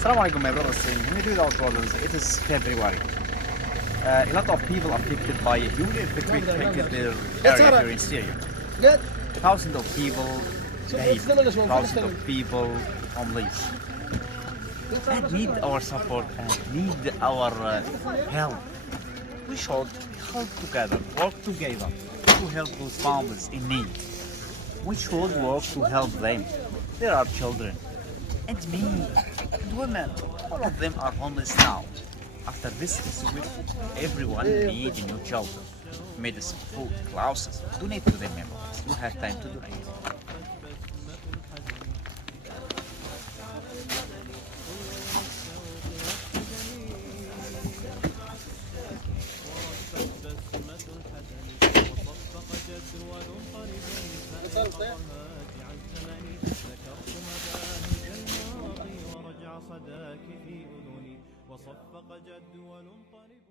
Assalamu alaikum, my brothers. When we do our brothers, it is February. A lot of people affected by a huge earthquake hit their area here in Syria. Thousands of people died, thousands of people homeless. And need our support and need our help. We should help together, work together to help those farmers in need. We should work to help them. There are children and men and women. All of them are homeless now. After this earthquake, everyone needs a new shelter, medicine, food, clothes. Donate to them, members. You have time to donate. صداك في أذني وصفق جدول طرب